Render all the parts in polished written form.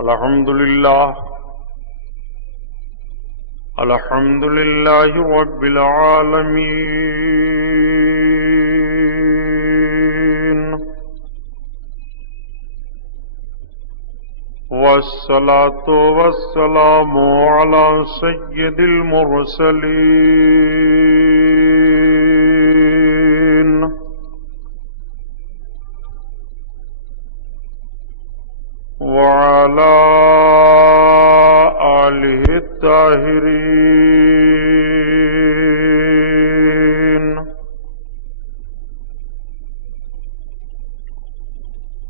الحمد لله رب العالمين، والصلاة والسلام على سيد المرسلين، وعلى آله الطاهرين،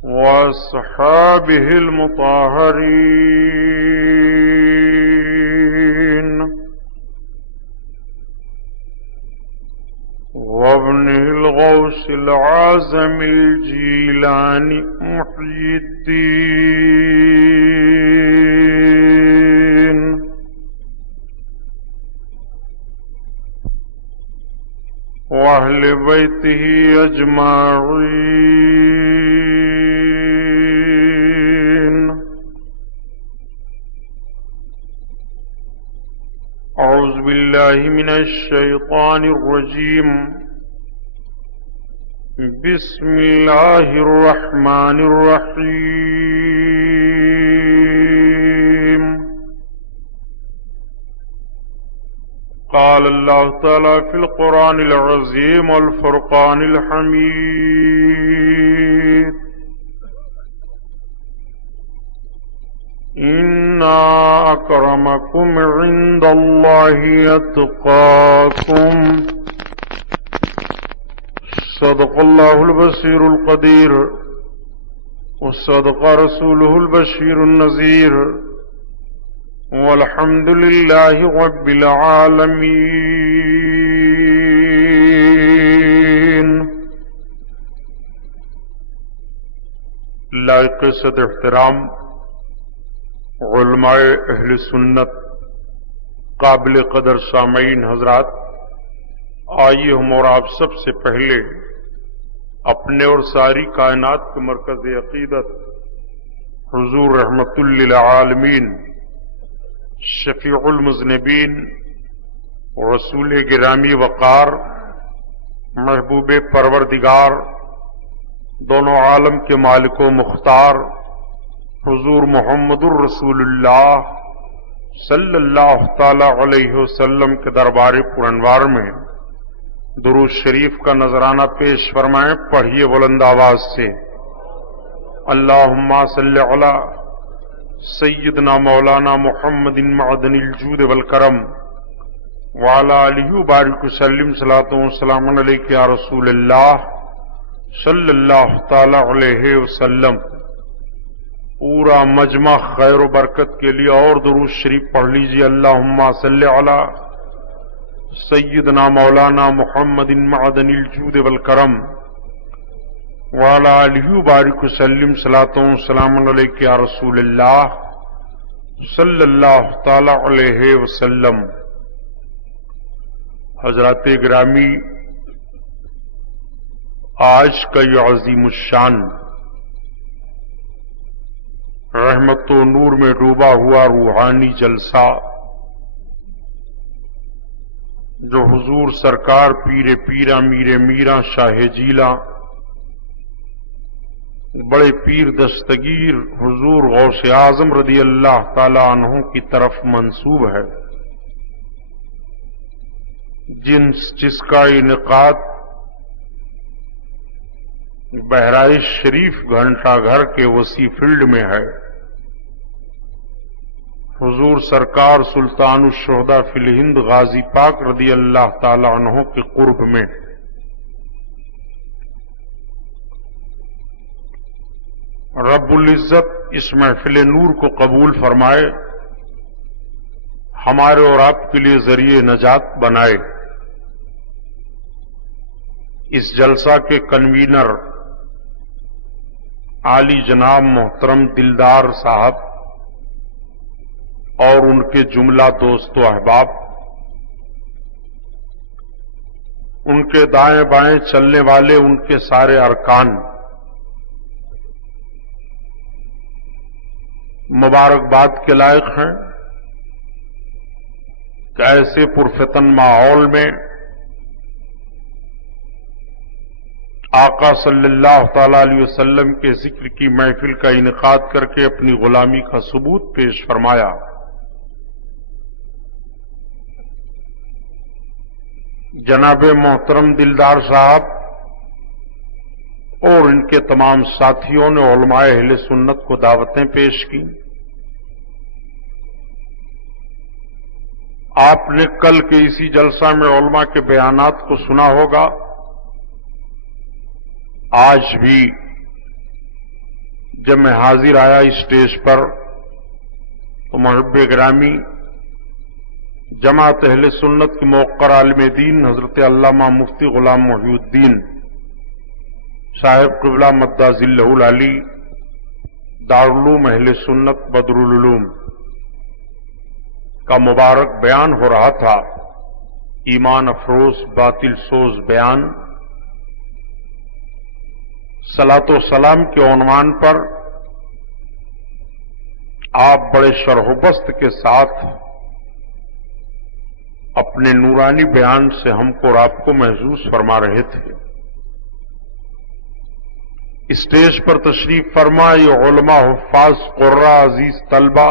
وأصحابه المطهرين، وابنه الغوث العازم الجيلاني محي الدين، وأهل بيته أجمعين. أعوذ بالله من الشيطان الرجيم. بسم الله الرحمن الرحيم. قال الله تعالى في القرآن العظيم والفرقان الحميد: إن أكرمكم عند الله أتقاكم. صدق الله البصير القدير، وصدق رسوله البشير النذير، والحمد لله رب العالمين. لائق صد احترام علماء اہل سنت، قابل قدر سامعین حضرات، آئیے ہم اور آپ سب سے پہلے اپنے اور ساری کائنات کے مرکز عقیدت حضور رحمت للعالمین، شفیع المذنبین، رسول گرامی وقار، محبوب پروردگار، دونوں عالم کے مالک و مختار حضور محمد الرسول اللہ صلی اللہ تعالی علیہ وسلم کے دربار پرانوار میں درود شریف کا نذرانہ پیش فرمائیں. پڑھیے بلند آواز سے: اللہم صلی علی سیدنا مولانا محمد معدن الجود والکرم، وعلی آلہ بارک وسلم. صلاۃ و سلام علیک یا رسول اللہ صلی اللہ تعالی علیہ وسلم. پورا مجمع خیر و برکت کے لیے اور درود شریف پڑھ لیجیے: اللہم صلی علی سیدنا مولانا محمد معدن الجود والکرم، وعلی آلہ بارک وسلم. صلاۃ و سلام علیک یا رسول اللہ صلی اللہ تعالی علیہ وسلم. حضرات گرامی، آج کا یہ عظیم الشان رحمت و نور میں ڈوبا ہوا روحانی جلسہ، جو حضور سرکار پیر پیرا میر میرا شاہ جیلا بڑے پیر دستگیر حضور غوث اعظم رضی اللہ تعالی عنہ کی طرف منسوب ہے، جس کا انعقاد بہرائچ شریف گھنٹہ گھر کے وسیع فیلڈ میں ہے. حضور سرکار سلطان الشہداء فی الہند غازی پاک رضی اللہ تعالی عنہ کے قرب میں. رب العزت اس محفل نور کو قبول فرمائے، ہمارے اور آپ کے لیے ذریعہ نجات بنائے. اس جلسہ کے کنوینر عالی جناب محترم دلدار صاحب اور ان کے جملہ دوست و احباب، ان کے دائیں بائیں چلنے والے ان کے سارے ارکان، مبارکباد کے لائق ہیں کہ ایسے پرفتن ماحول میں آقا صلی اللہ تعالی علیہ وسلم کے ذکر کی محفل کا انعقاد کر کے اپنی غلامی کا ثبوت پیش فرمایا۔ جناب محترم دلدار صاحب اور ان کے تمام ساتھیوں نے علماء اہل سنت کو دعوتیں پیش کی۔ آپ نے کل کے اسی جلسہ میں علماء کے بیانات کو سنا ہوگا۔ آج بھی جب میں حاضر آیا اسٹیج پر تو محب گرامی جماعت اہل سنت کے موقر عالم دین حضرت علامہ مفتی غلام محی الدین صاحب قبلہ مدہ ذلہ العلی دارالعلوم اہل سنت بدر العلوم کا مبارک بیان ہو رہا تھا، ایمان افروز باطل سوز بیان، صلاۃ و سلام کے عنوان پر آپ بڑے شرح و بست کے ساتھ اپنے نورانی بیان سے ہم کو اور آپ کو محظوظ فرما رہے تھے۔ اسٹیج پر تشریف فرما یہ علماء، حفاظ، قراء، عزیز طلبہ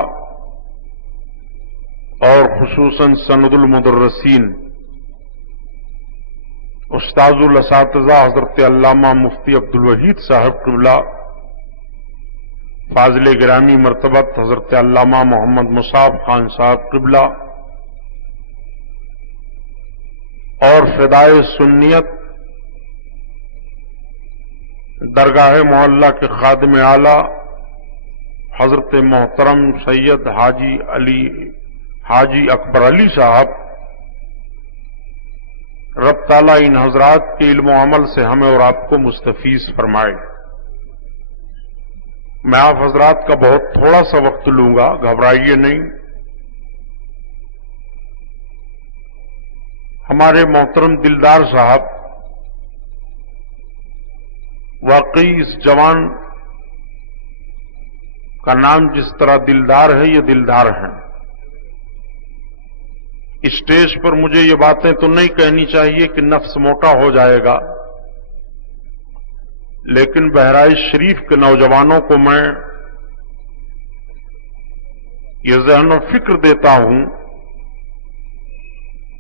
اور خصوصاً سند المدرسین، استاذ الاساتذہ حضرت علامہ مفتی عبدالوحید صاحب قبلہ، فاضل گرامی مرتبت حضرت علامہ محمد مصعب خان صاحب قبلہ اور فدائے سنیت درگاہ محلہ کے خادم اعلی حضرت محترم سید حاجی اکبر علی صاحب، رب تعالیٰ ان حضرات کے علم و عمل سے ہمیں اور آپ کو مستفیض فرمائے۔ میں آپ حضرات کا بہت تھوڑا سا وقت لوں گا، گھبرائیے نہیں۔ ہمارے محترم دلدار صاحب واقعی اس جوان کا نام جس طرح دلدار ہے، یہ دلدار ہیں۔ اسٹیج پر مجھے یہ باتیں تو نہیں کہنی چاہیے کہ نفس موٹا ہو جائے گا، لیکن بہرائچ شریف کے نوجوانوں کو میں یہ ذہن و فکر دیتا ہوں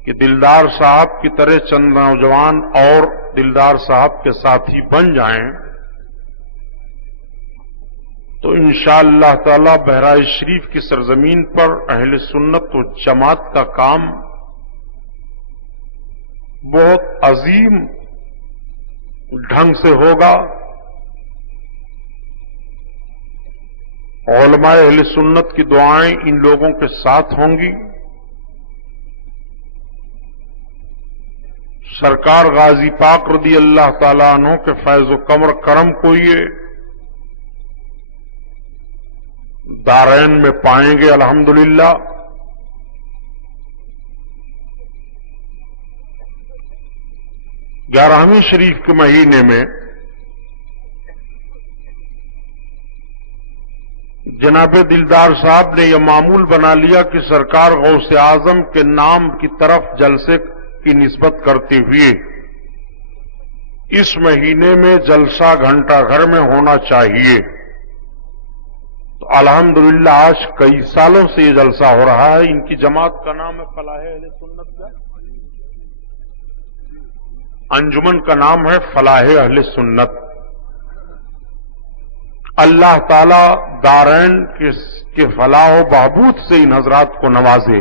کہ دلدار صاحب کی طرح چند نوجوان اور دلدار صاحب کے ساتھی بن جائیں تو انشاءاللہ تعالی بہرائچ شریف کی سرزمین پر اہل سنت و جماعت کا کام بہت عظیم ڈھنگ سے ہوگا۔ علماء اہل سنت کی دعائیں ان لوگوں کے ساتھ ہوں گی۔ سرکار غازی پاک رضی اللہ تعالیٰ عنہ کے فیض و کرم کو یہ دارین میں پائیں گے الحمدللہ۔ گیارہویں شریف کے مہینے میں جناب دلدار صاحب نے یہ معمول بنا لیا کہ سرکار غوث اعظم کے نام کی طرف جلسے کی نسبت کرتے ہوئے اس مہینے میں جلسہ گھنٹہ گھر میں ہونا چاہیے۔ تو الحمدللہ آج کئی سالوں سے یہ جلسہ ہو رہا ہے۔ ان کی جماعت کا نام ہے فلاح اہل سنت کا، انجمن کا نام ہے فلاح اہل سنت۔ اللہ تعالی دارین کے فلاح و بہبود سے ان حضرات کو نوازے۔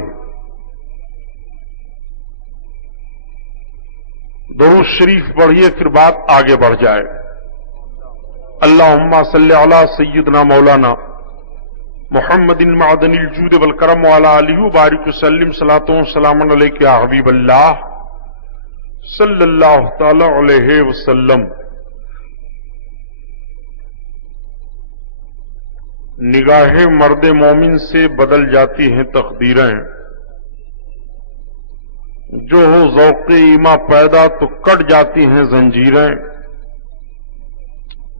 درود شریف پڑھیے پھر بات آگے بڑھ جائے۔ اللہم صلی علی سیدنا مولانا محمد معدن الجود والکرم وعلی آلہ بارک وسلم صلاۃ و سلام علیک یا حبیب اللہ صلی اللہ تعالی علیہ وسلم۔ نگاہ مرد مومن سے بدل جاتی ہیں تقدیریں، جو ہو ذوق ایما پیدا تو کٹ جاتی ہیں زنجیریں۔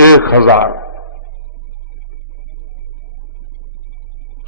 1000।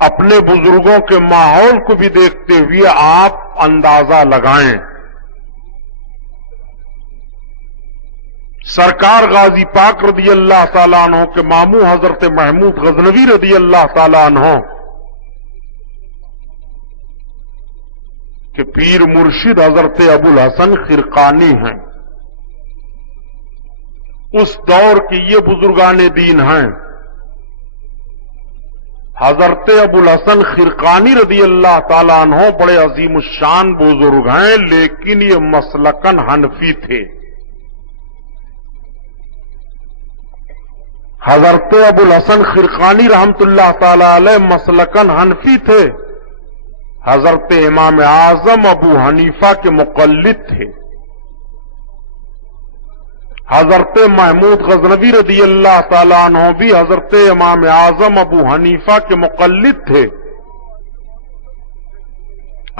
اپنے بزرگوں کے ماحول کو بھی دیکھتے ہوئے آپ اندازہ لگائیں. سرکار غازی پاک رضی اللہ تعالیٰ عنہ کے ماموں حضرت محمود غزنوی رضی اللہ تعالیٰ عنہ کہ پیر مرشد حضرت ابو الحسن خرقانی ہیں. اس دور کے یہ بزرگان دین ہیں. حضرت ابو الحسن خرقانی رضی اللہ تعالیٰ عنہ بڑے عظیم الشان بزرگ ہیں، لیکن یہ مسلکن حنفی تھے. حضرت ابو الحسن خرقانی رحمت اللہ تعالی علیہ مسلکن حنفی تھے. حضرت امام اعظم ابو حنیفہ کے مقلد تھے. حضرت محمود غزنوی رضی اللہ تعالیٰ عنہ بھی حضرت امام اعظم ابو حنیفہ کے مقلد تھے.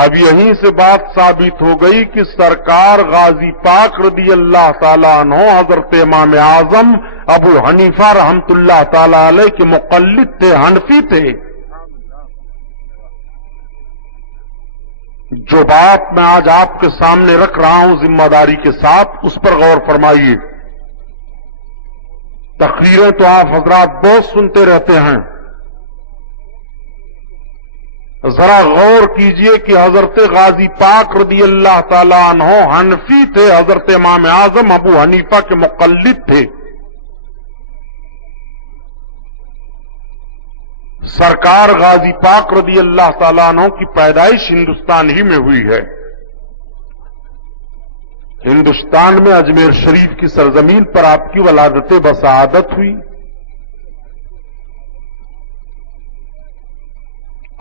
اب یہیں سے بات ثابت ہو گئی کہ سرکار غازی پاک رضی اللہ تعالیٰ عنہ حضرت امام اعظم ابو حنیفہ رحمت اللہ تعالی علیہ کے مقلد تھے، حنفی تھے. جو بات میں آج آپ کے سامنے رکھ رہا ہوں ذمہ داری کے ساتھ، اس پر غور فرمائیے. تقریریں تو آپ حضرات بہت سنتے رہتے ہیں، ذرا غور کیجئے کہ حضرت غازی پاک رضی اللہ تعالی عنہ حنفی تھے، حضرت امام اعظم ابو حنیفہ کے مقلد تھے. سرکار غازی پاک رضی اللہ تعالیٰ عنہ کی پیدائش ہندوستان ہی میں ہوئی ہے. ہندوستان میں اجمیر شریف کی سرزمین پر آپ کی ولادت بسعادت ہوئی.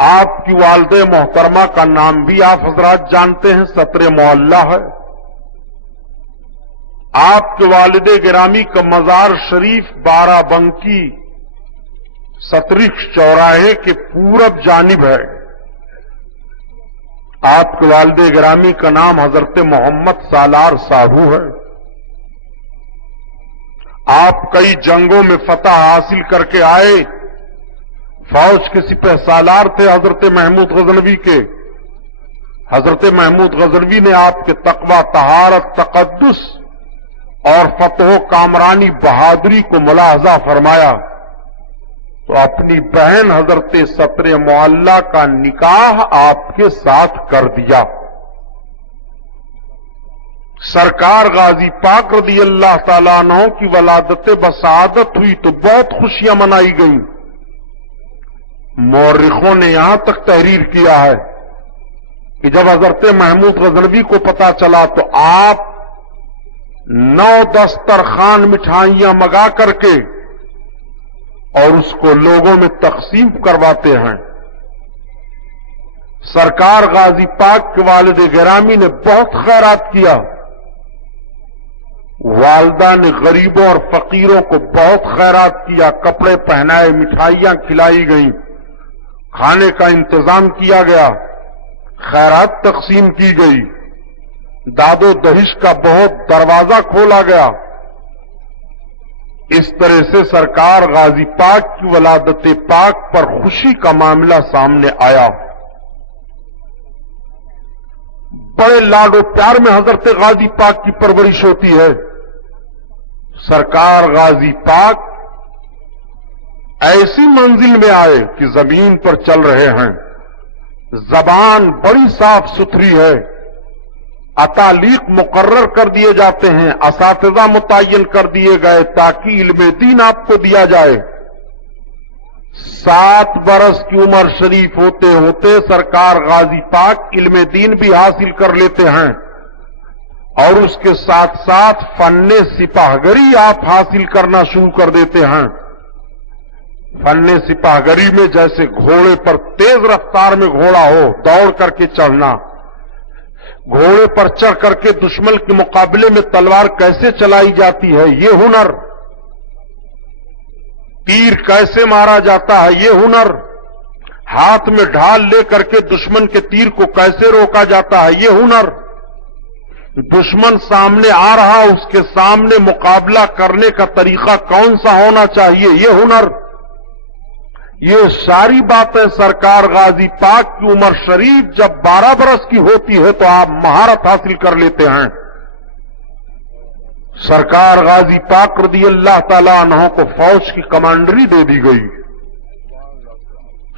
آپ کی والد محترمہ کا نام بھی آپ حضرات جانتے ہیں، ستر معلہ ہے. آپ کے والد گرامی کا مزار شریف بارہ بنکی سترک چوراہے کے پورب جانب ہے. آپ کے والد گرامی کا نام حضرت محمد سالار ساہو ہے. آپ کئی جنگوں میں فتح حاصل کر کے آئے. فوج کے سپہ سالار تھے حضرت محمود غزنوی کے. حضرت محمود غزنوی نے آپ کے تقوی، طہارت، تقدس اور فتح و کامرانی بہادری کو ملاحظہ فرمایا تو اپنی بہن حضرت ستر معلہ کا نکاح آپ کے ساتھ کر دیا. سرکار غازی پاک رضی اللہ تعالیٰ عنہ کی ولادت بسعادت ہوئی تو بہت خوشیاں منائی گئیں. مورخوں نے یہاں تک تحریر کیا ہے کہ جب حضرت محمود غزنوی کو پتا چلا تو آپ 9 دسترخوان مٹھائیاں منگا کر کے اور اس کو لوگوں میں تقسیم کرواتے ہیں. سرکار غازی پاک کے والد گرامی نے بہت خیرات کیا. والدہ نے غریبوں اور فقیروں کو بہت خیرات کیا. کپڑے پہنائے، مٹھائیاں کھلائی گئیں، کھانے کا انتظام کیا گیا، خیرات تقسیم کی گئی، داد و دہش کا بہت دروازہ کھولا گیا. اس طرح سے سرکار غازی پاک کی ولادت پاک پر خوشی کا معاملہ سامنے آیا. بڑے لاڈ و پیار میں حضرت غازی پاک کی پرورش ہوتی ہے. سرکار غازی پاک ایسی منزل میں آئے کہ زمین پر چل رہے ہیں. زبان بڑی صاف ستھری ہے. اتالیق مقرر کر دیے جاتے ہیں، اساتذہ متعین کر دیے گئے تاکہ علم دین آپ کو دیا جائے. 7 برس کی عمر شریف ہوتے ہوتے سرکار غازی پاک علم دین بھی حاصل کر لیتے ہیں اور اس کے ساتھ ساتھ فن سپاہگری آپ حاصل کرنا شروع کر دیتے ہیں. فن سپاہگری میں جیسے گھوڑے پر تیز رفتار میں گھوڑا ہو، دوڑ کر کے چڑھنا، گھوڑے پر چڑھ کر کے دشمن کے مقابلے میں تلوار کیسے چلائی جاتی ہے یہ ہنر، تیر کیسے مارا جاتا ہے یہ ہنر، ہاتھ میں ڈھال لے کر کے دشمن کے تیر کو کیسے روکا جاتا ہے یہ ہنر، دشمن سامنے آ رہا اس کے سامنے مقابلہ کرنے کا طریقہ کون سا ہونا چاہیے یہ ہنر، یہ ساری باتیں سرکار غازی پاک کی عمر شریف جب 12 برس کی ہوتی ہے تو آپ مہارت حاصل کر لیتے ہیں۔ سرکار غازی پاک رضی اللہ تعالیٰ عنہ کو فوج کی کمانڈری دے دی گئی۔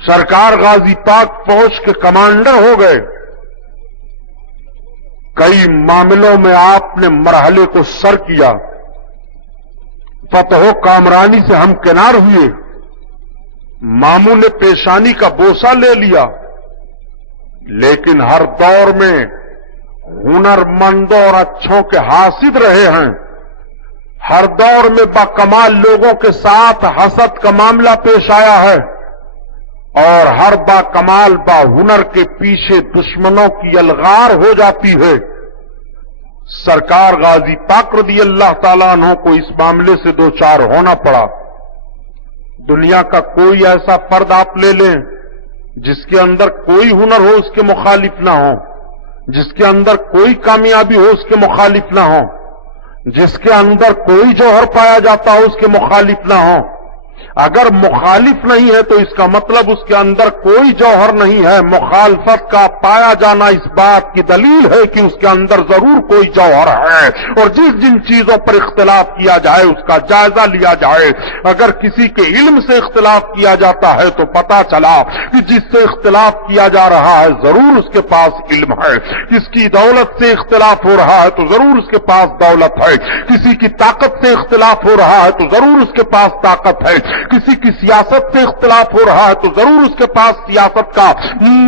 سرکار غازی پاک فوج کے کمانڈر ہو گئے۔ کئی معاملوں میں آپ نے مرحلے کو سر کیا، فتح و کامرانی سے ہمکنار ہوئے، ماموں نے پیشانی کا بوسہ لے لیا، لیکن ہر دور میں ہنرمندوں اور اچھوں کے حاسد رہے ہیں۔ ہر دور میں باکمال لوگوں کے ساتھ حسد کا معاملہ پیش آیا ہے، اور ہر باکمال با ہنر کے پیچھے دشمنوں کی الغار ہو جاتی ہے۔ سرکار غازی پاک رضی اللہ تعالیٰ عنہ کو اس معاملے سے دوچار ہونا پڑا۔ دنیا کا کوئی ایسا فرد آپ لے لیں جس کے اندر کوئی ہنر ہو اس کے مخالف نہ ہو، جس کے اندر کوئی کامیابی ہو اس کے مخالف نہ ہو، جس کے اندر کوئی جوہر پایا جاتا ہو اس کے مخالف نہ ہو۔ اگر مخالف نہیں ہے تو اس کا مطلب اس کے اندر کوئی جوہر نہیں ہے۔ مخالفت کا پایا جانا اس بات کی دلیل ہے کہ اس کے اندر ضرور کوئی جوہر ہے، اور جن چیزوں پر اختلاف کیا جائے اس کا جائزہ لیا جائے۔ اگر کسی کے علم سے اختلاف کیا جاتا ہے تو پتا چلا کہ جس سے اختلاف کیا جا رہا ہے ضرور اس کے پاس علم ہے۔ کس کی دولت سے اختلاف ہو رہا ہے تو ضرور اس کے پاس دولت ہے۔ کسی کی طاقت سے اختلاف ہو رہا ہے تو ضرور اس کے پاس طاقت ہے۔ کسی کی سیاست سے اختلاف ہو رہا ہے تو ضرور اس کے پاس سیاست کا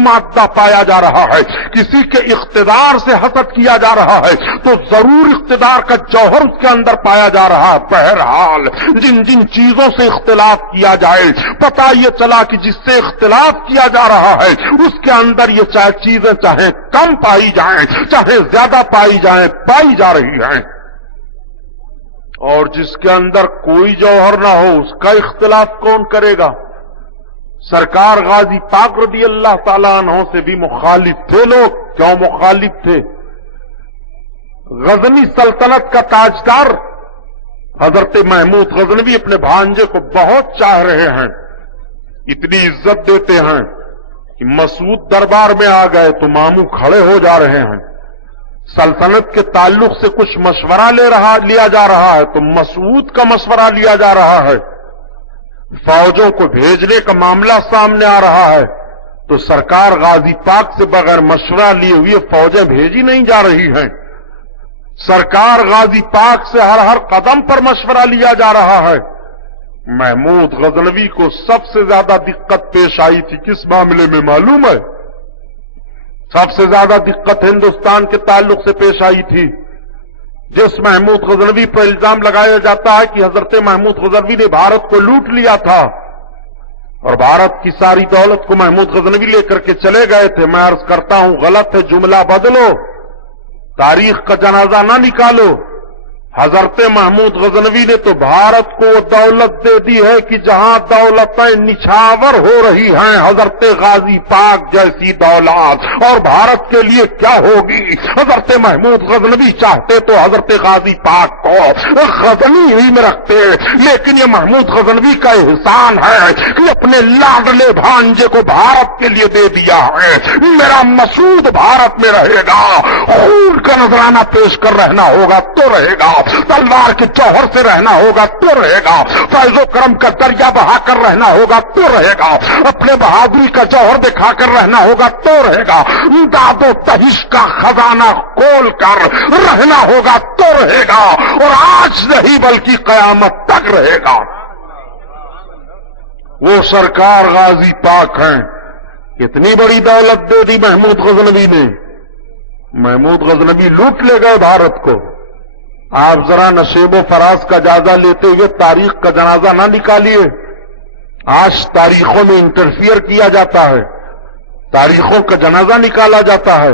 مادہ پایا جا رہا ہے۔ کسی کے اقتدار سے حسد کیا جا رہا ہے تو ضرور اقتدار کا جوہر اس کے اندر پایا جا رہا ہے۔ بہرحال جن چیزوں سے اختلاف کیا جائے پتہ یہ چلا کہ جس سے اختلاف کیا جا رہا ہے اس کے اندر یہ چیزیں چاہے کم پائی جائیں چاہے زیادہ پائی جائیں پائی جا رہی ہیں، اور جس کے اندر کوئی جوہر نہ ہو اس کا اختلاف کون کرے گا؟ سرکار غازی پاک رضی اللہ تعالیٰ عنہ سے بھی مخالف تھے لوگ۔ کیوں مخالف تھے؟ غزنی سلطنت کا تاجدار حضرت محمود غزنوی اپنے بھانجے کو بہت چاہ رہے ہیں، اتنی عزت دیتے ہیں کہ مسعود دربار میں آ گئے تو ماموں کھڑے ہو جا رہے ہیں۔ سلطنت کے تعلق سے کچھ مشورہ لیا جا رہا ہے تو مسعود کا مشورہ لیا جا رہا ہے۔ فوجوں کو بھیجنے کا معاملہ سامنے آ رہا ہے تو سرکار غازی پاک سے بغیر مشورہ لیے ہوئے فوجیں بھیجی نہیں جا رہی ہیں۔ سرکار غازی پاک سے ہر قدم پر مشورہ لیا جا رہا ہے۔ محمود غزنوی کو سب سے زیادہ دقت پیش آئی تھی کس معاملے میں معلوم ہے؟ سب سے زیادہ دقت ہندوستان کے تعلق سے پیش آئی تھی۔ جس محمود غزنوی پر الزام لگایا جاتا ہے کہ حضرت محمود غزنوی نے بھارت کو لوٹ لیا تھا اور بھارت کی ساری دولت کو محمود غزنوی لے کر کے چلے گئے تھے، میں عرض کرتا ہوں غلط ہے، جملہ بدلو، تاریخ کا جنازہ نہ نکالو۔ حضرت محمود غزنوی نے تو بھارت کو وہ دولت دے دی ہے کہ جہاں دولتیں نچھاور ہو رہی ہیں حضرت غازی پاک جیسی دولت، اور بھارت کے لیے کیا ہوگی؟ حضرت محمود غزنوی چاہتے تو حضرت غازی پاک کو غزنی ہی میں رکھتے، لیکن یہ محمود غزنوی کا احسان ہے کہ اپنے لاڈلے بھانجے کو بھارت کے لیے دے دیا ہے۔ میرا مسعود بھارت میں رہے گا، خون کا نذرانہ پیش کر رہنا ہوگا تو رہے گا، تلوار کے جوہر سے رہنا ہوگا تو رہے گا، فیض و کرم کا دریا بہا کر رہنا ہوگا تو رہے گا، اپنے بہادری کا جوہر دکھا کر رہنا ہوگا تو رہے گا، داد و دہش کا خزانہ کھول کر رہنا ہوگا تو رہے گا، اور آج نہیں بلکہ قیامت تک رہے گا۔ وہ سرکار غازی پاک ہیں، کتنی بڑی دولت دے دی محمود غزنوی نے۔ محمود غزنوی لوٹ لے گئے بھارت کو۔ آپ ذرا نشیب و فراز کا جائزہ لیتے ہوئے تاریخ کا جنازہ نہ نکالیے۔ آج تاریخوں میں انٹرفیئر کیا جاتا ہے، تاریخوں کا جنازہ نکالا جاتا ہے۔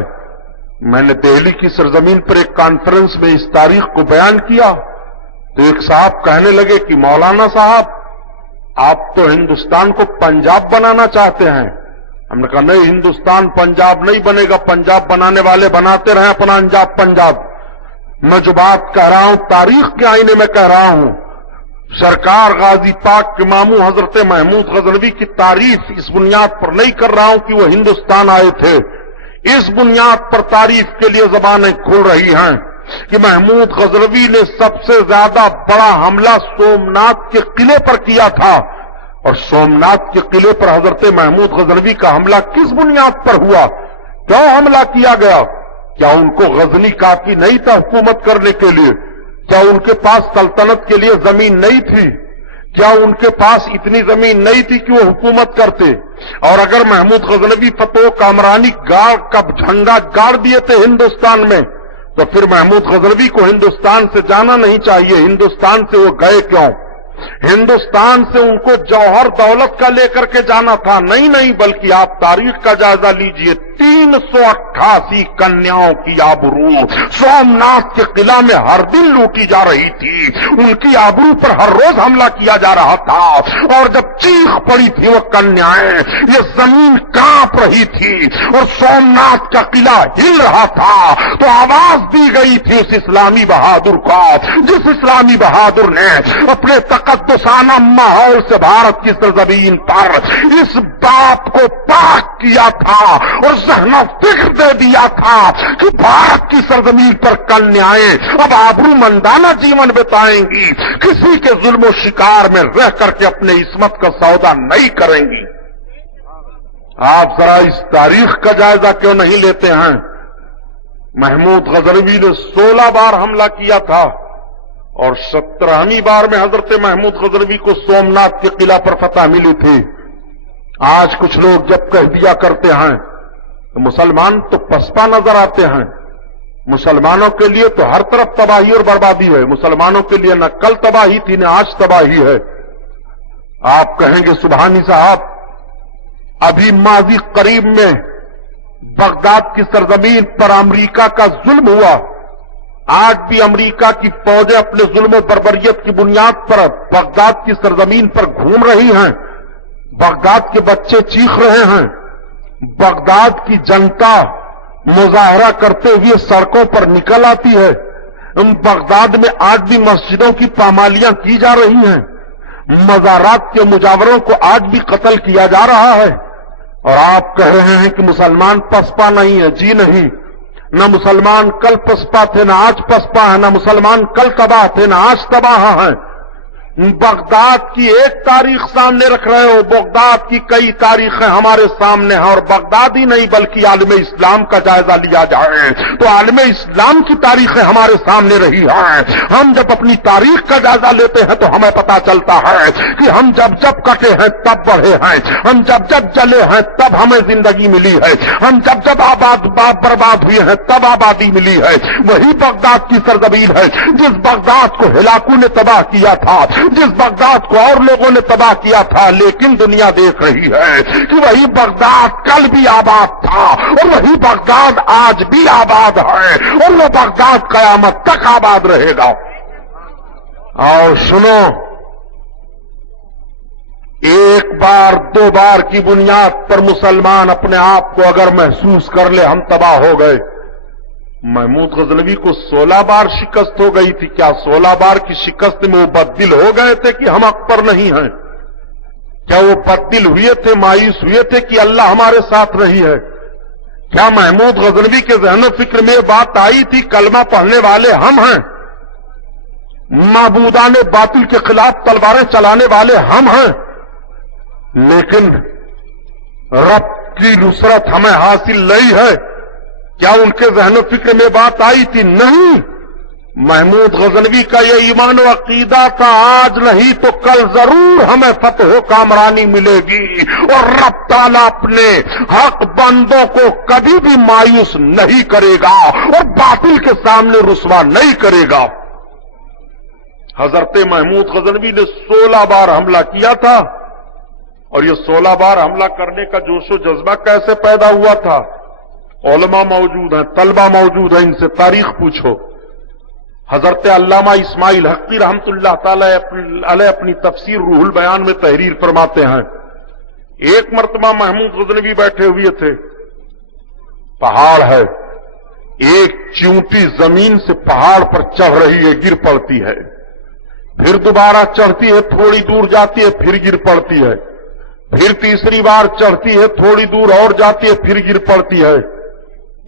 میں نے دہلی کی سرزمین پر ایک کانفرنس میں اس تاریخ کو بیان کیا تو ایک صاحب کہنے لگے کہ مولانا صاحب آپ تو ہندوستان کو پنجاب بنانا چاہتے ہیں۔ ہم نے کہا نہیں، ہندوستان پنجاب نہیں بنے گا، پنجاب بنانے والے بناتے رہیں اپنا انجاب پنجاب۔ میں جو بات کہہ رہا ہوں تاریخ کے آئینے میں کہہ رہا ہوں۔ سرکار غازی پاک کے ماموں حضرت محمود غزنوی کی تعریف اس بنیاد پر نہیں کر رہا ہوں کہ وہ ہندوستان آئے تھے، اس بنیاد پر تعریف کے لیے زبانیں کھل رہی ہیں کہ محمود غزنوی نے سب سے زیادہ بڑا حملہ سومناتھ کے قلعے پر کیا تھا، اور سومناتھ کے قلعے پر حضرت محمود غزنوی کا حملہ کس بنیاد پر ہوا؟ کیوں حملہ کیا گیا؟ کیا ان کو غزنی کافی نہیں تھا حکومت کرنے کے لیے؟ کیا ان کے پاس سلطنت کے لیے زمین نہیں تھی؟ کیا ان کے پاس اتنی زمین نہیں تھی کہ وہ حکومت کرتے؟ اور اگر محمود غزنوی فتح کامرانی کا جھنڈا گاڑ دیے تھے ہندوستان میں، تو پھر محمود غزنوی کو ہندوستان سے جانا نہیں چاہیے۔ ہندوستان سے وہ گئے کیوں؟ ہندوستان سے ان کو جوہر دولت کا لے کر کے جانا تھا؟ نہیں، بلکہ آپ تاریخ کا جائزہ لیجئے، 388 کنیاؤں کی آبرو سومناتھ کے قلعہ میں ہر دن لوٹی جا رہی تھی، ان کی آبرو پر ہر روز حملہ کیا جا رہا تھا، اور جب چیخ پڑی تھی وہ کنیائیں، یہ زمین کانپ رہی تھی اور سومناتھ کا قلعہ ہل رہا تھا، تو آواز دی گئی تھی اس اسلامی بہادر کو، جس اسلامی بہادر نے اپنے تقدسانہ ماحول سے بھارت کی سرزمین پر اس باپ کو پاک کیا تھا اور ذہن و فکر دے دیا تھا کہ بھارت کی سرزمین پر کنیائیں اب آبرو مندانہ جیون بتائیں گی، کسی کے ظلم و شکار میں رہ کر کے اپنے عصمت کا سودا نہیں کریں گی۔ آپ ذرا اس تاریخ کا جائزہ کیوں نہیں لیتے ہیں؟ محمود غزنوی نے 16 بار حملہ کیا تھا، اور 17ویں بار میں حضرت محمود غزنوی کو سومناتھ کے قلعہ پر فتح ملی تھی۔ آج کچھ لوگ جب کہہ دیا کرتے ہیں تو مسلمان تو پسپا نظر آتے ہیں، مسلمانوں کے لیے تو ہر طرف تباہی اور بربادی ہے، مسلمانوں کے لیے نہ کل تباہی تھی نہ آج تباہی ہے۔ آپ کہیں گے سبحانی صاحب، ابھی ماضی قریب میں بغداد کی سرزمین پر امریکہ کا ظلم ہوا، آج بھی امریکہ کی فوجیں اپنے ظلم و بربریت کی بنیاد پر بغداد کی سرزمین پر گھوم رہی ہیں، بغداد کے بچے چیخ رہے ہیں، بغداد کی جنتا مظاہرہ کرتے ہوئے سڑکوں پر نکل آتی ہے، بغداد میں آج بھی مسجدوں کی پامالیاں کی جا رہی ہیں، مزارات کے مجاوروں کو آج بھی قتل کیا جا رہا ہے، اور آپ کہہ رہے ہیں کہ مسلمان پسپا نہیں ہے۔ جی نہیں، نہ مسلمان کل پسپا تھے نہ آج پسپا ہے، نہ مسلمان کل تباہ تھے نہ آج تباہ ہیں۔ بغداد کی ایک تاریخ سامنے رکھ رہے ہو، بغداد کی کئی تاریخیں ہمارے سامنے ہیں، اور بغداد ہی نہیں بلکہ عالم اسلام کا جائزہ لیا جائے تو عالم اسلام کی تاریخیں ہمارے سامنے رہی ہیں۔ ہم جب اپنی تاریخ کا جائزہ لیتے ہیں تو ہمیں پتا چلتا ہے کہ ہم جب جب کٹے ہیں تب بڑھے ہیں، ہم جب جب جلے ہیں تب ہمیں زندگی ملی ہے، ہم جب جب برباد ہوئے ہیں تب آبادی ملی ہے۔ وہی بغداد کی سرزمین ہے جس بغداد کو ہلاکو نے تباہ کیا تھا، جس بغداد کو اور لوگوں نے تباہ کیا تھا، لیکن دنیا دیکھ رہی ہے کہ وہی بغداد کل بھی آباد تھا اور وہی بغداد آج بھی آباد ہے، اور وہ بغداد قیامت تک آباد رہے گا۔ اور سنو، ایک بار دو بار کی بنیاد پر مسلمان اپنے آپ کو اگر محسوس کر لے ہم تباہ ہو گئے، محمود غزنوی کو 16 بار شکست ہو گئی تھی، کیا 16 بار کی شکست میں وہ بددل ہو گئے تھے کہ ہم حق پر نہیں ہیں؟ کیا وہ بددل ہوئے تھے، مایوس ہوئے تھے کہ اللہ ہمارے ساتھ نہیں ہے؟ کیا محمود غزنوی کے ذہن و فکر میں یہ بات آئی تھی کلمہ پڑھنے والے ہم ہیں، معبودان باطل کے خلاف تلواریں چلانے والے ہم ہیں، لیکن رب کی نصرت ہمیں حاصل نہیں ہے؟ کیا ان کے ذہن و فکر میں بات آئی تھی؟ نہیں۔ محمود غزنوی کا یہ ایمان و عقیدہ تھا، آج نہیں تو کل ضرور ہمیں فتح و کامرانی ملے گی، اور رب تعالیٰ اپنے حق بندوں کو کبھی بھی مایوس نہیں کرے گا اور باطل کے سامنے رسوا نہیں کرے گا۔ حضرت محمود غزنوی نے 16 بار حملہ کیا تھا، اور یہ 16 بار حملہ کرنے کا جوش و جذبہ کیسے پیدا ہوا تھا؟ علماء موجود ہیں، طلبہ موجود ہیں، ان سے تاریخ پوچھو۔ حضرت علامہ اسماعیل حقی رحمت اللہ تعالی علیہ اپنی تفسیر روح البیان میں تحریر فرماتے ہیں، ایک مرتبہ محمود غزنوی بیٹھے ہوئے تھے، پہاڑ ہے، ایک چیونٹی زمین سے پہاڑ پر چڑھ رہی ہے، گر پڑتی ہے، پھر دوبارہ چڑھتی ہے، تھوڑی دور جاتی ہے، پھر گر پڑتی ہے، پھر تیسری بار چڑھتی ہے، تھوڑی دور اور جاتی ہے، پھر گر پڑتی ہے۔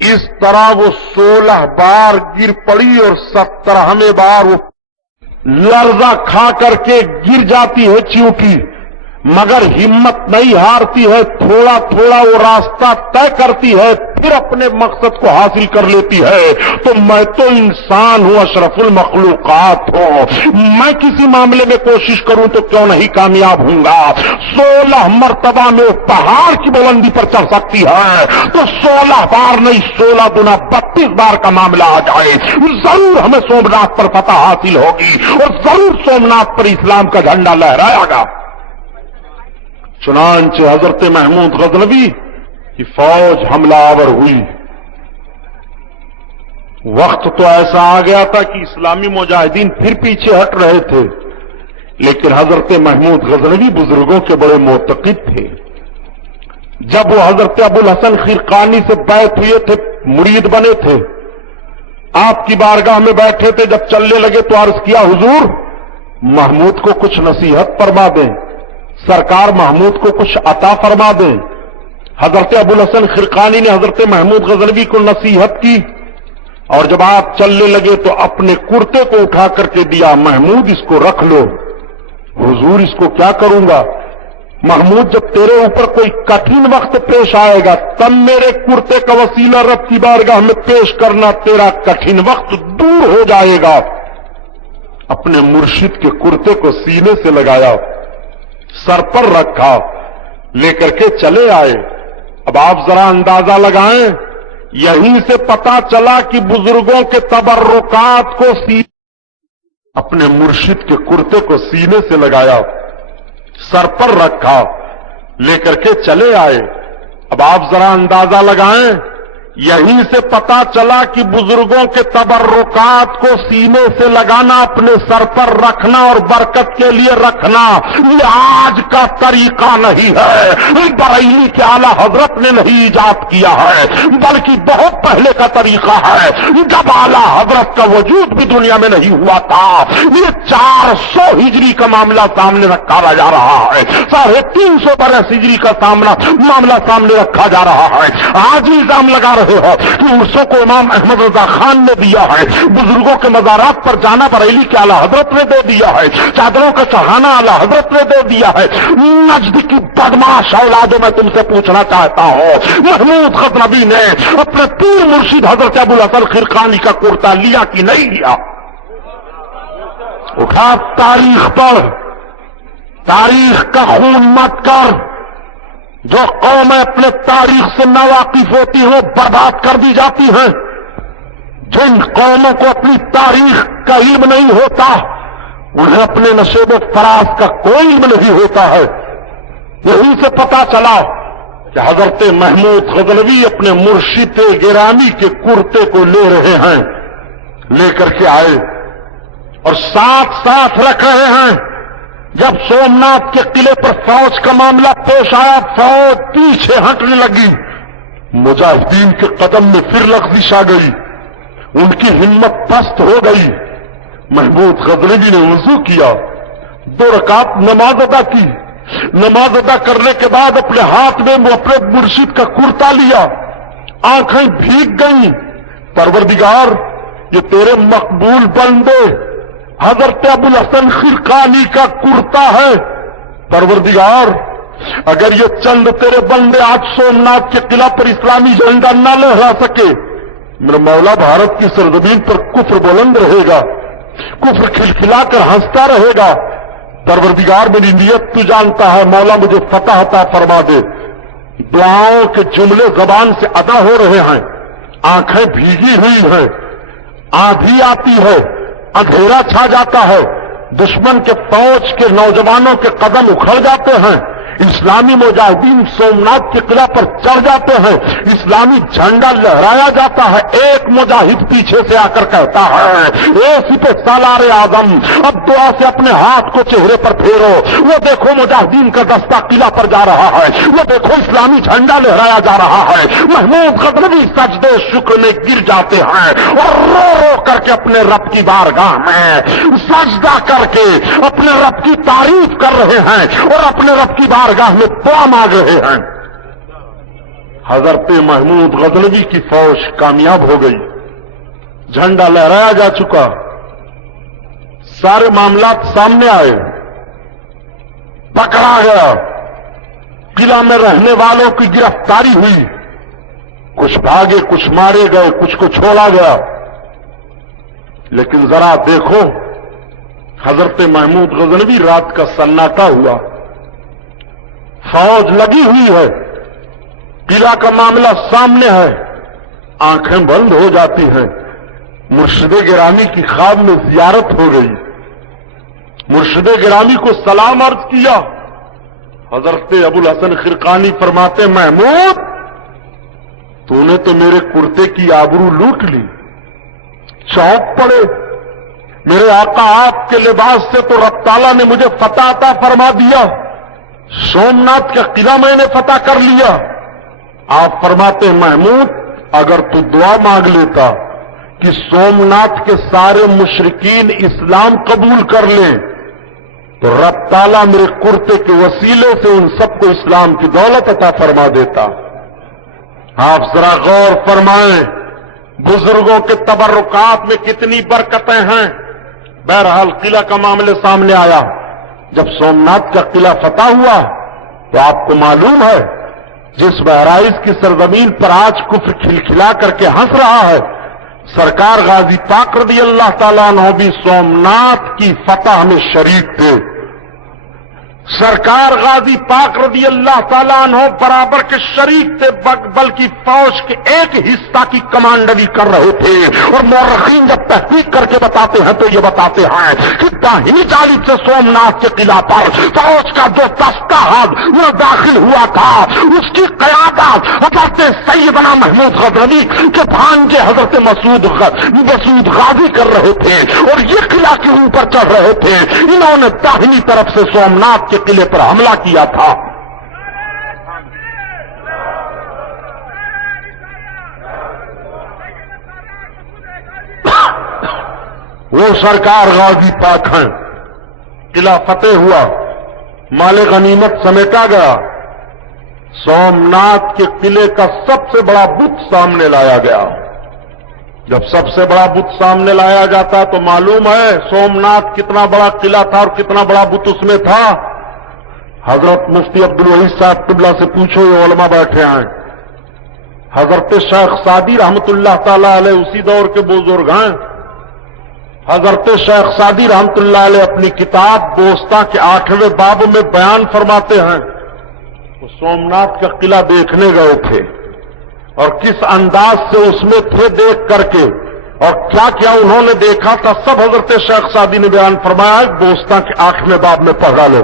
اس طرح وہ 16 بار گر پڑی اور 17ویں بار وہ لرزہ کھا کر کے گر جاتی ہے چیونٹی، مگر ہمت نہیں ہارتی ہے، تھوڑا تھوڑا وہ راستہ طے کرتی ہے، پھر اپنے مقصد کو حاصل کر لیتی ہے۔ تو میں تو انسان ہوں، اشرف المخلوقات ہوں، میں کسی معاملے میں کوشش کروں تو کیوں نہیں کامیاب ہوں گا؟ 16 مرتبہ میں وہ پہاڑ کی بلندی پر چڑھ سکتی ہے، تو 16 بار نہیں 16 گنا 32 بار کا معاملہ آ جائے، ضرور ہمیں سومناتھ پر فتح حاصل ہوگی اور ضرور سومناتھ پر اسلام کا جھنڈا لہرائے گا۔ چنانچہ حضرت محمود غزنوی کی فوج حملہ آور ہوئی۔ وقت تو ایسا آ گیا تھا کہ اسلامی مجاہدین پھر پیچھے ہٹ رہے تھے، لیکن حضرت محمود غزنوی بزرگوں کے بڑے معتقد تھے۔ جب وہ حضرت ابو الحسن خرقانی سے بیعت ہوئے تھے، مرید بنے تھے، آپ کی بارگاہ میں بیٹھے تھے، جب چلنے لگے تو عرض کیا، حضور محمود کو کچھ نصیحت فرما دیں، سرکار محمود کو کچھ عطا فرما دیں۔ حضرت ابو الحسن خرقانی نے حضرت محمود غزنوی کو نصیحت کی، اور جب آپ چلنے لگے تو اپنے کرتے کو اٹھا کر کے دیا، محمود اس کو رکھ لو۔ حضور اس کو کیا کروں گا؟ محمود جب تیرے اوپر کوئی کٹھن وقت پیش آئے گا تب میرے کرتے کا وسیلہ رب کی بارگاہ میں پیش کرنا، تیرا کٹھن وقت دور ہو جائے گا۔ اپنے مرشد کے کرتے کو سینے سے لگایا، سر پر رکھا، لے کر کے چلے آئے۔ اب آپ ذرا اندازہ لگائیں، یہیں سے پتا چلا کہ بزرگوں کے تبرکات کو اپنے مرشد کے کرتے کو سینے سے لگایا، سر پر رکھا، لے کر کے چلے آئے۔ اب آپ ذرا اندازہ لگائیں، یہیں سے پتا چلا کہ بزرگوں کے تبرکات کو سینے سے لگانا، اپنے سر پر رکھنا اور برکت کے لیے رکھنا یہ آج کا طریقہ نہیں ہے، بریلی کے اعلی حضرت نے نہیں ایجاد کیا ہے، بلکہ بہت پہلے کا طریقہ ہے، جب اعلی حضرت کا وجود بھی دنیا میں نہیں ہوا تھا۔ یہ 400 ہجری کا معاملہ سامنے رکھا جا رہا ہے، 350 برس ہجری کا معاملہ سامنے رکھا جا رہا ہے۔ آج الزام لگا رہے ہو کہ عرسوں کو امام احمد رضا خان نے دیا ہے، بزرگوں کے مزارات پر جانا بریلی کے اعلی حضرت نے دے دیا ہے، چادروں کا چڑھانا اعلی حضرت نے دے دیا ہے۔ نجد کی بدماش اولادوں میں تم سے پوچھنا چاہتا ہوں، محمود غزنوی نے اپنے پیر مرشد حضرت ابو الحسن خرقانی کا کرتا لیا کہ نہیں لیا؟ اٹھا تاریخ پڑھ، تاریخ کا خون مت کر۔ جو قومیں اپنے تاریخ سے ناواقف ہوتی ہیں برباد کر دی جاتی ہیں، جن قوموں کو اپنی تاریخ کا علم نہیں ہوتا انہیں اپنے نشیب و فراز کا کوئی علم نہیں ہوتا ہے۔ یہیں سے پتا چلا کہ حضرت محمود غزنوی اپنے مرشد گرامی کے کرتے کو لے رہے ہیں، لے کر کے آئے اور ساتھ رکھ رہے ہیں۔ جب سومناتھ کے قلعے پر فوج کا معاملہ پیش آیا، فوج پیچھے ہٹنے لگی، مجاہدین کے قدم میں پھر لغزش آ گئی، ان کی ہمت پست ہو گئی۔ محمود غزنوی نے وضو کیا، 2 رکعت نماز ادا کی، نماز ادا کرنے کے بعد اپنے ہاتھ میں وہ اپنے مرشد کا کرتا لیا، آنکھیں بھیگ گئیں۔ پروردگار یہ تیرے مقبول بندے حضرت ابو الحسن خرقانی کا کرتا ہے، پروردگار اگر یہ چند تیرے بندے آج سومناتھ کے قلعہ پر اسلامی جھنڈا نہ لہرا سکے، میرے مولا بھارت کی سرزمین پر کفر بلند رہے گا، کفر کھلکھلا کر ہنستا رہے گا۔ پروردگار میری نیت تو جانتا ہے، مولا مجھے فتح عطا فرما دے۔ دعاؤں کے جملے زبان سے ادا ہو رہے ہیں، آنکھیں بھیگی ہوئی ہیں، آندھی آتی ہے، اندھیرا چھا جاتا ہے، دشمن کے فوج کے نوجوانوں کے قدم اکھڑ جاتے ہیں، اسلامی مجاہدین سومناتھ کے قلعہ پر چڑھ جاتے ہیں، اسلامی جھنڈا لہرایا جاتا ہے، ایک مجاہد پیچھے سے آ کر کہتا ہے اے سپہ سالار اعظم اب دعا سے اپنے ہاتھ کو چہرے پر پھیرو، وہ دیکھو مجاہدین کا دستہ قلعہ پر جا رہا ہے، وہ دیکھو اسلامی جھنڈا لہرایا جا رہا ہے۔ محمود غزنوی سجدے شکر میں گر جاتے ہیں اور رو رو کر کے اپنے رب کی بارگاہ میں سجدہ کر کے اپنے رب کی تعریف کر رہے ہیں اور اپنے رب کی بارگاہ میں دعا مانگ رہے ہیں۔ حضرت محمود غزنوی کی فوج کامیاب ہو گئی، جھنڈا لہرایا جا چکا، سارے معاملات سامنے آئے، پکڑا گیا، قلعہ میں رہنے والوں کی گرفتاری ہوئی، کچھ بھاگے، کچھ مارے گئے، کچھ کو چھوڑا گیا۔ لیکن ذرا دیکھو حضرت محمود غزنوی رات کا سناٹا ہوا، فوج لگی ہوئی ہے، قلعہ کا معاملہ سامنے ہے، آنکھیں بند ہو جاتی ہیں۔ مرشد گرامی کی خواب میں زیارت ہو گئی، مرشد گرامی کو سلام عرض کیا۔ حضرت ابو الحسن خرقانی فرماتے محمود تو نے تو میرے کرتے کی آبرو لوٹ لی، چونک پڑے، میرے آقا آپ کے لباس سے تو رب تعالیٰ نے مجھے فتح عطا فرما دیا، سومناتھ کا قلعہ میں نے فتح کر لیا۔ آپ فرماتے محمود اگر تو دعا مانگ لیتا کہ سومناتھ کے سارے مشرکین اسلام قبول کر لیں تو رب تعالیٰ میرے کرتے کے وسیلے سے ان سب کو اسلام کی دولت عطا فرما دیتا۔ آپ ذرا غور فرمائیں بزرگوں کے تبرکات میں کتنی برکتیں ہیں۔ بہرحال قلعہ کا معاملے سامنے آیا، جب سومناتھ کا قلعہ فتح ہوا تو آپ کو معلوم ہے جس بہرائچ کی سرزمین پر آج کفر کھلکھلا کر کے ہنس رہا ہے، سرکار غازی پاک رضی اللہ تعالیٰ عنہ بھی سومناتھ کی فتح میں شریک تھے۔ سرکار غازی پاک رضی اللہ تعالیٰ عنہ برابر کے شریک تھے، بلکہ فوج کے ایک حصہ کی کمانڈری کر رہے تھے۔ اور مورخین جب تحقیق کر کے بتاتے ہیں تو یہ بتاتے ہیں کہ داہنی جانب سے سومناتھ کے قلعہ پر فوج کا جو دستہ وہ داخل ہوا تھا، اس کی قیادت حضرت سیدنا محمود غزنوی کے بھانجے حضرت مسعود غازی کر رہے تھے اور یہ قلعہ کے اوپر چڑھ رہے تھے۔ انہوں نے داہنی طرف سے سومناتھ کے قلعے پر حملہ کیا تھا۔ وہ سرکار غازی پاک ہیں، قلعہ فتح ہوا، مال غنیمت سمیٹا گیا، سومناتھ کے قلعے کا سب سے بڑا بت سامنے لایا گیا۔ جب سب سے بڑا بت سامنے لایا جاتا تو معلوم ہے سومناتھ کتنا بڑا قلعہ تھا اور کتنا بڑا بت اس میں تھا۔ حضرت مفتی عبدالوحید صاحب قبلہ سے پوچھو، یہ علماء بیٹھے ہیں، حضرت شیخ سعدی رحمت اللہ تعالی علیہ اسی دور کے بزرگ ہیں۔ حضرت شیخ سعدی رحمت اللہ علیہ اپنی کتاب دوستاں کے 8ویں باب میں بیان فرماتے ہیں وہ سومناتھ کا قلعہ دیکھنے گئے تھے اور کس انداز سے اس میں تھے دیکھ کر کے اور کیا کیا انہوں نے دیکھا تھا، سب حضرت شیخ سعدی نے بیان فرمایا۔ دوستاں کے 8ویں باب میں پڑھا لو۔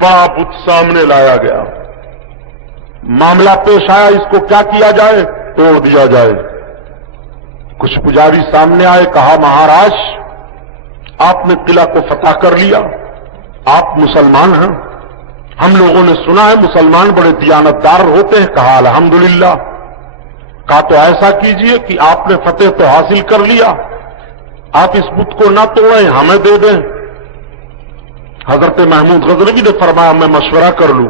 بڑا بت سامنے لایا گیا، معاملہ پیش آیا اس کو کیا کیا جائے، توڑ دیا جائے۔ کچھ پجاری سامنے آئے، کہا مہاراج آپ نے قلعہ کو فتح کر لیا، آپ مسلمان ہیں، ہم لوگوں نے سنا ہے مسلمان بڑے دیانتدار ہوتے ہیں۔ کہا الحمدللہ۔ کہا تو ایسا کیجئے کہ آپ نے فتح تو حاصل کر لیا، آپ اس بت کو نہ توڑیں، ہمیں دے دیں۔ حضرت محمود غزنوی نے فرمایا میں مشورہ کر لوں۔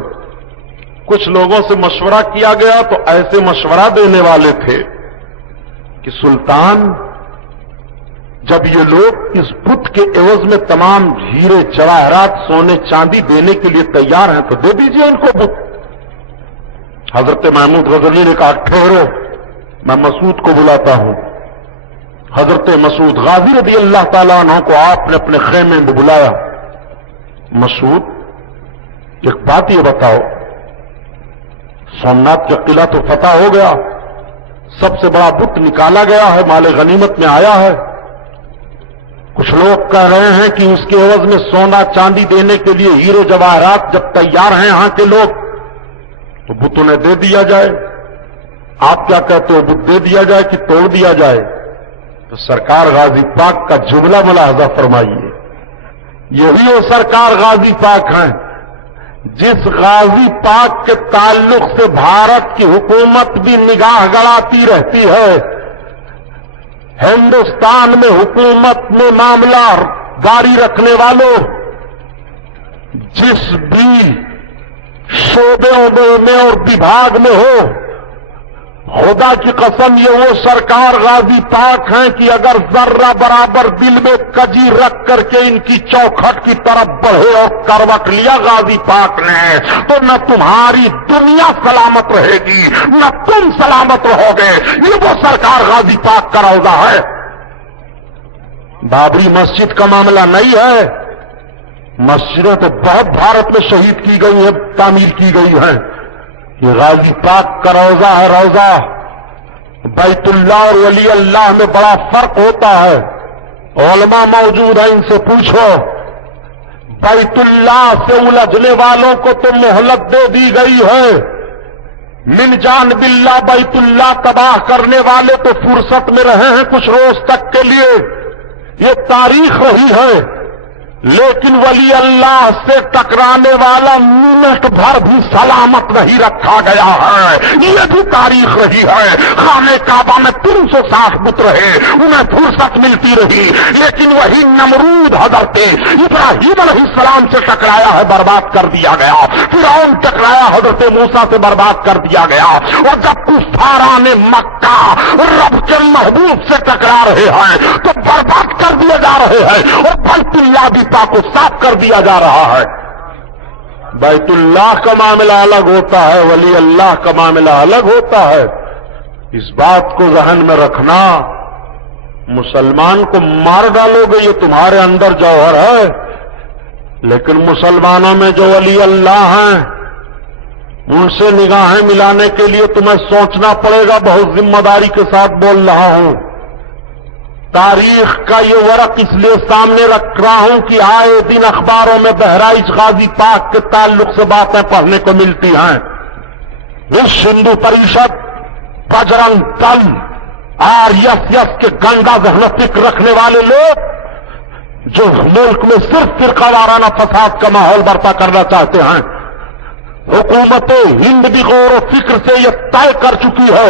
کچھ لوگوں سے مشورہ کیا گیا تو ایسے مشورہ دینے والے تھے کہ سلطان جب یہ لوگ اس بت کے عوض میں تمام ہیرے جواہرات سونے چاندی دینے کے لیے تیار ہیں تو دے دیجئے ان کو بت۔ حضرت محمود غزنوی نے کہا ٹھہرو، میں مسعود کو بلاتا ہوں۔ حضرت مسعود غازی رضی اللہ تعالیٰ عنہ کو آپ نے اپنے خیمے میں بلایا۔ مسعود ایک بات یہ بتاؤ، سومناتھ کا قلعہ تو فتح ہو گیا، سب سے بڑا بت نکالا گیا ہے، مال غنیمت میں آیا ہے، کچھ لوگ کہہ رہے ہیں کہ اس کے عوض میں سونا چاندی دینے کے لیے ہیرے جواہرات جب تیار ہیں یہاں کے لوگ تو بت انہیں دے دیا جائے. آپ کیا کہتے ہو, بت دے دیا جائے کہ توڑ دیا جائے؟ تو سرکار غازی پاک کا جملہ ملاحظہ فرمائیے. یہی وہ سرکار غازی پاک ہیں جس غازی پاک کے تعلق سے بھارت کی حکومت بھی نگاہ گڑاتی رہتی ہے. ہندوستان میں حکومت میں معاملہ جاری رکھنے والوں, جس بھی شعبوں میں اور وبھاگ میں ہو, خدا کی قسم یہ وہ سرکار غازی پاک ہیں کہ اگر ذرہ برابر دل میں کجی رکھ کر کے ان کی چوکھٹ کی طرف بڑھے اور کروٹ لیا غازی پاک نے تو نہ تمہاری دنیا سلامت رہے گی نہ تم سلامت رہو گے. یہ وہ سرکار غازی پاک کا روضہ ہے. بابری مسجد کا معاملہ نہیں ہے. مسجدیں تو بہت بھارت میں شہید کی گئی ہیں, تعمیر کی گئی ہیں. یہ غازی پاک کا روضہ ہے. روضہ بیت اللہ اور ولی اللہ میں بڑا فرق ہوتا ہے. علماء موجود ہیں, ان سے پوچھو. بیت اللہ سے الجھنے والوں کو تو مہلت دے دی گئی ہے. من جانب اللہ بیت اللہ تباہ کرنے والے تو فرصت میں رہے ہیں کچھ روز تک کے لیے, یہ تاریخ رہی ہے. لیکن ولی اللہ سے ٹکرانے والا منٹ بھر بھی سلامت نہیں رکھا گیا ہے, یہ بھی تاریخ رہی ہے. خانہ کعبہ میں 360 بت رہے, انہیں فرصت ملتی رہی, لیکن وہی نمرود حضرت ابراہیم علیہ السلام سے ٹکرایا ہے, برباد کر دیا گیا. فرعون ٹکرایا حضرت موسیٰ سے, برباد کر دیا گیا. اور جب کفاران مکہ رب کے محبوب سے ٹکرا رہے ہیں تو برباد کر دیے جا رہے ہیں, اور بیت اللہ بھی کو صاف کر دیا جا رہا ہے. بیت اللہ کا معاملہ الگ ہوتا ہے, ولی اللہ کا معاملہ الگ ہوتا ہے. اس بات کو ذہن میں رکھنا. مسلمان کو مار ڈالو گے یہ تمہارے اندر جوہر ہے, لیکن مسلمانوں میں جو ولی اللہ ہیں ان سے نگاہیں ملانے کے لیے تمہیں سوچنا پڑے گا. بہت ذمہ داری کے ساتھ بول رہا ہوں. تاریخ کا یہ ورق اس لیے سامنے رکھ رہا ہوں کہ آئے دن اخباروں میں بہرائچ غازی پاک کے تعلق سے باتیں پڑھنے کو ملتی ہیں. اس ہندو پریشد, بجرنگ دل, RSS کے گندا ذہن فکر رکھنے والے لوگ جو ملک میں صرف فرقہ وارانہ فساد کا ماحول برپا کرنا چاہتے ہیں. حکومت ہند بھی غور و فکر سے یہ طے کر چکی ہے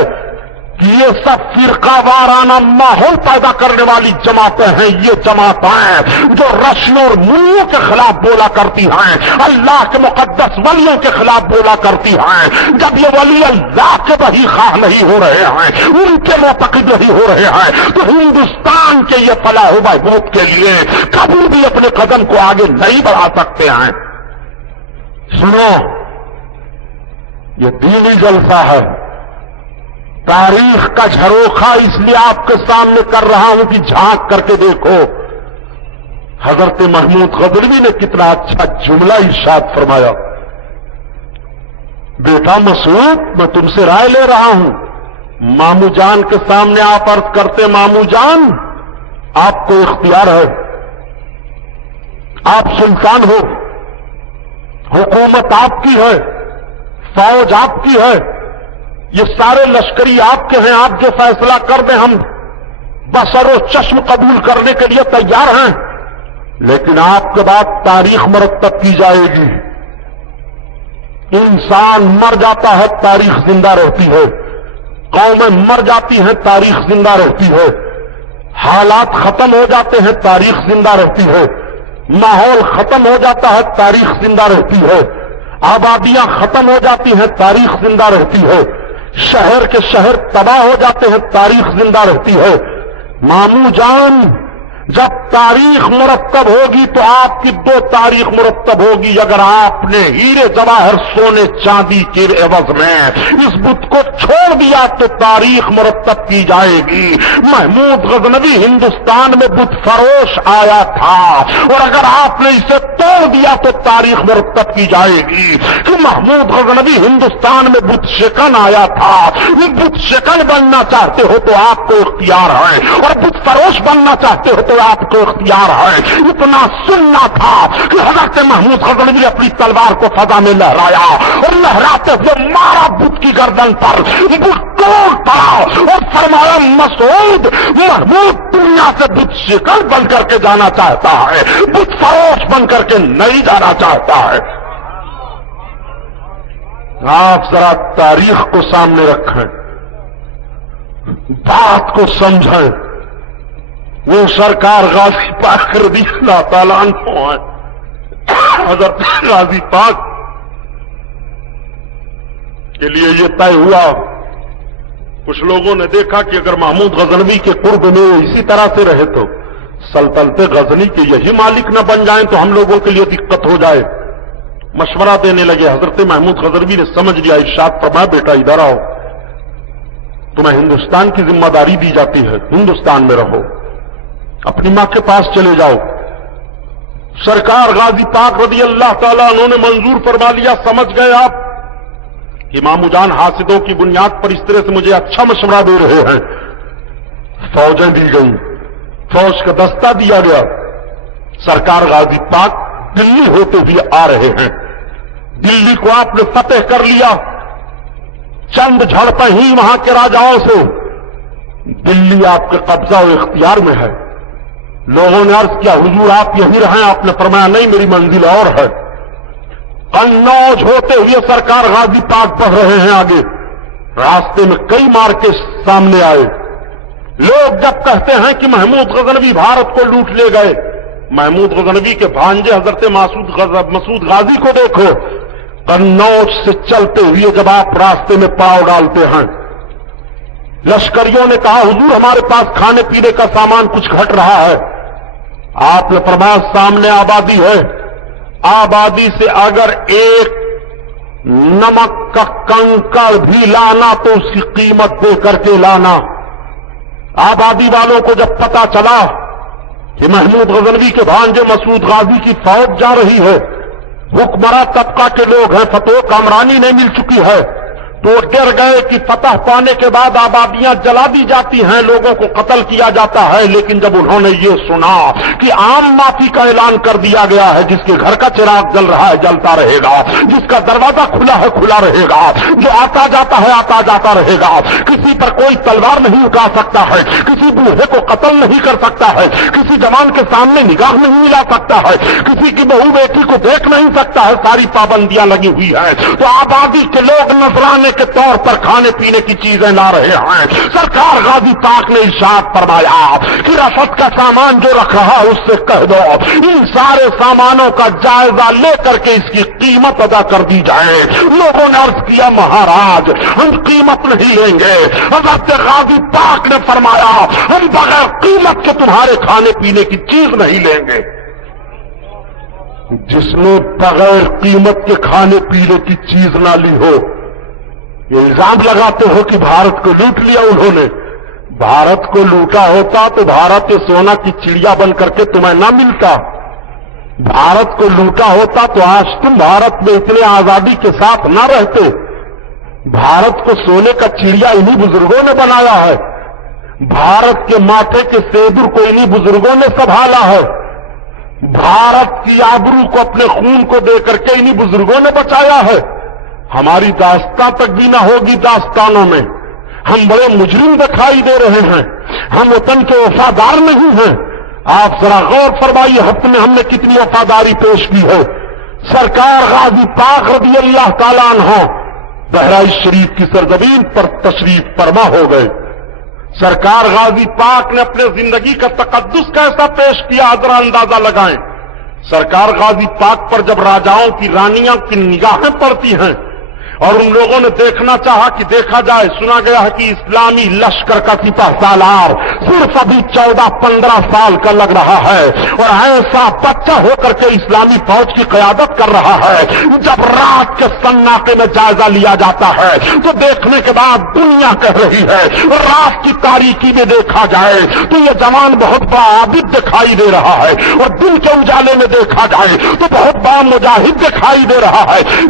کہ یہ سب فرقہ وارانہ ماحول پیدا کرنے والی جماعتیں ہیں. یہ جماعتیں جو رشن اور منیوں کے خلاف بولا کرتی ہیں, اللہ کے مقدس ولیوں کے خلاف بولا کرتی ہیں. جب یہ ولی اللہ کے وہی خواہ نہیں ہو رہے ہیں, ان کے معتقد نہیں ہو رہے ہیں, تو ہندوستان کے یہ فلاح و بہبود کے لیے کبھی بھی اپنے قدم کو آگے نہیں بڑھا سکتے ہیں. سنو, یہ دینی جلسہ ہے. تاریخ کا جھروکھا اس لیے آپ کے سامنے کر رہا ہوں کہ جھانک کر کے دیکھو. حضرت محمود غزنوی نے کتنا اچھا جملہ ارشاد فرمایا. بیٹا مسعود, میں تم سے رائے لے رہا ہوں. مامو جان کے سامنے آپ عرض کرتے, مامو جان آپ کو اختیار ہے, آپ سلطان ہو, حکومت آپ کی ہے, فوج آپ کی ہے, یہ سارے لشکری آپ کے ہیں, آپ جو فیصلہ کر دیں ہم بصر و چشم قبول کرنے کے لیے تیار ہیں. لیکن آپ کے بعد تاریخ مرتب کی جائے گی. انسان مر جاتا ہے, تاریخ زندہ رہتی ہے. قومیں مر جاتی ہیں, تاریخ زندہ رہتی ہے. حالات ختم ہو جاتے ہیں, تاریخ زندہ رہتی ہے. ماحول ختم ہو جاتا ہے, تاریخ زندہ رہتی ہے. آبادیاں ختم ہو جاتی ہیں, تاریخ زندہ رہتی ہے. شہر کے شہر تباہ ہو جاتے ہیں, تاریخ زندہ رہتی ہے. مامو جان, جب تاریخ مرتب ہوگی تو آپ کی 2 تاریخ مرتب ہوگی. اگر آپ نے ہیرے جواہر سونے چاندی کے عوض میں اس بت کو چھوڑ دیا تو تاریخ مرتب کی جائے گی. محمود غزنوی ہندوستان میں بت فروش آیا تھا, اور اگر آپ نے اسے توڑ دیا تو تاریخ مرتب کی جائے گی کہ محمود غزنوی ہندوستان میں بت شکن آیا تھا. بت شکن بننا چاہتے ہو تو آپ کو اختیار ہے, اور بت فروش بننا چاہتے ہو تو آپ کو اختیار ہے. اتنا سننا تھا کہ حضرت محمود غزنوی نے اپنی تلوار کو فضا میں لہرایا اور لہراتے ہوئے مارا بت کی گردن پر. بت ٹوٹ پڑا اور فرمایا مسعود محمود دنیا سے بت شکن بن کر کے جانا چاہتا ہے, بت فروش بن کر کے نہیں جانا چاہتا ہے. آپ ذرا تاریخ کو سامنے رکھیں, بات کو سمجھیں. وہ سرکار غازی پاک رضی اللہ تعالیٰ عنہ ہیں. حضرت غازی پاک کے لیے یہ طے ہوا, کچھ لوگوں نے دیکھا کہ اگر محمود غزنوی کے قرب میں اسی طرح سے رہے تو سلطنت غزنی کے یہی مالک نہ بن جائیں تو ہم لوگوں کے لیے دقت ہو جائے. مشورہ دینے لگے. حضرت محمود غزنوی نے سمجھ لیا, ارشاد فرمایا بیٹا ادھر آؤ, تمہیں ہندوستان کی ذمہ داری دی جاتی ہے, ہندوستان میں رہو, اپنی ماں کے پاس چلے جاؤ. سرکار غازی پاک رضی اللہ تعالیٰ انہوں نے منظور فرما لیا. سمجھ گئے آپ کہ مامو جان حاسدوں کی بنیاد پر اس طرح سے مجھے اچھا مشورہ دے رہے ہیں. فوجیں دی گئیں, فوج کا دستہ دیا گیا. سرکار غازی پاک دلی ہوتے ہوئے آ رہے ہیں. دلی کو آپ نے فتح کر لیا. چند جھڑپیں ہی وہاں کے راجاؤں سے دلی آپ کے قبضہ و اختیار میں ہے. لوگوں نے عرض کیا حضور آپ یہیں رہیں, آپ نے فرمایا نہیں میری منزل اور ہے. قنوج ہوتے ہوئے سرکار غازی پاک بڑھ رہے ہیں آگے. راستے میں کئی مارکے سامنے آئے. لوگ جب کہتے ہیں کہ محمود غزنوی بھارت کو لوٹ لے گئے, محمود غزنوی کے بھانجے حضرت مسعود غازی کو دیکھو. قنوج سے چلتے ہوئے جب آپ راستے میں پاؤ ڈالتے ہیں, لشکریوں نے کہا حضور ہمارے پاس کھانے پینے کا سامان کچھ گھٹ رہا ہے. آپ نے فرمایا سامنے آبادی ہے, آبادی سے اگر ایک نمک کا کنکڑ بھی لانا تو اس کی قیمت دے کر کے لانا. آبادی والوں کو جب پتا چلا کہ محمود غزنوی کے بھانجے مسعود غازی کی فوج جا رہی ہے, حکمراں طبقہ کے لوگ ہیں, فتح کامرانی نہیں مل چکی ہے, تو ڈر گئے کہ فتح پانے کے بعد آبادیاں جلا دی جاتی ہیں, لوگوں کو قتل کیا جاتا ہے. لیکن جب انہوں نے یہ سنا کہ عام معافی کا اعلان کر دیا گیا ہے, جس کے گھر کا چراغ جل رہا ہے جلتا رہے گا, جس کا دروازہ کھلا ہے کھلا رہے گا, جو آتا جاتا ہے آتا جاتا رہے گا, کسی پر کوئی تلوار نہیں اٹھا سکتا ہے, کسی بوڑھے کو قتل نہیں کر سکتا ہے, کسی جوان کے سامنے نگاہ نہیں ملا سکتا ہے, کسی کی بہو بیٹی کو دیکھ نہیں سکتا ہے, ساری پابندیاں لگی ہوئی ہیں, تو آبادی کے لوگ نذرانے کے طور پر کھانے پینے کی چیزیں لا رہے ہیں. سرکار غازی پاک نے ارشاد فرمایا کہ رفت کا سامان جو رکھ رہا ہے اس سے کہہ دو ان سارے سامانوں کا جائزہ لے کر کے اس کی قیمت ادا کر دی جائے. لوگوں نے عرض کیا مہاراج ہم قیمت نہیں لیں گے. حضرت غازی پاک نے فرمایا ہم بغیر قیمت کے تمہارے کھانے پینے کی چیز نہیں لیں گے. جس نے بغیر قیمت کے کھانے پینے کی چیز نہ لی ہو, یہ الزام لگاتے ہو کہ بھارت کو لوٹ لیا انہوں نے. بھارت کو لوٹا ہوتا تو بھارت کے سونا کی چڑیا بن کر کے تمہیں نہ ملتا. بھارت کو لوٹا ہوتا تو آج تم بھارت میں اتنے آزادی کے ساتھ نہ رہتے. بھارت کو سونے کا چڑیا انہی بزرگوں نے بنایا ہے. بھارت کے ماتھے کے سیدر کو انہی بزرگوں نے سنبھالا ہے. بھارت کی آبرو کو اپنے خون کو دے کر کے انہی بزرگوں نے بچایا ہے. ہماری داستان تک بھی نہ ہوگی داستانوں میں. ہم بڑے مجرم دکھائی دے رہے ہیں, ہم وطن کے وفادار نہیں ہیں. آپ ذرا غور فرمائیے حق میں ہم نے کتنی وفاداری پیش کی ہے. سرکار غازی پاک رضی اللہ تعالیٰ عنہ بہرائچ شریف کی سرزمین پر تشریف فرما ہو گئے. سرکار غازی پاک نے اپنے زندگی کا تقدس کیسا پیش کیا ذرا اندازہ لگائیں. سرکار غازی پاک پر جب راجاؤں کی رانیاں کی نگاہیں پڑتی ہیں اور ان لوگوں نے دیکھنا چاہا کہ دیکھا جائے, سنا گیا ہے کہ اسلامی لشکر کا سپہ سالار صرف ابھی 14-15 سال کا لگ رہا ہے اور ایسا بچہ ہو کر کے اسلامی فوج کی قیادت کر رہا ہے. جب رات کے سناٹے میں جائزہ لیا جاتا ہے تو دیکھنے کے بعد دنیا کہہ رہی ہے, رات کی تاریکی میں دیکھا جائے تو یہ جوان بہت باعابد دکھائی دے رہا ہے اور دن کے اجالے میں دیکھا جائے تو بہت بڑا مجاہد دکھائی دے رہا ہے.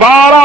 12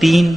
3,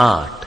8।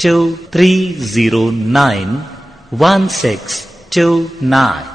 23091629।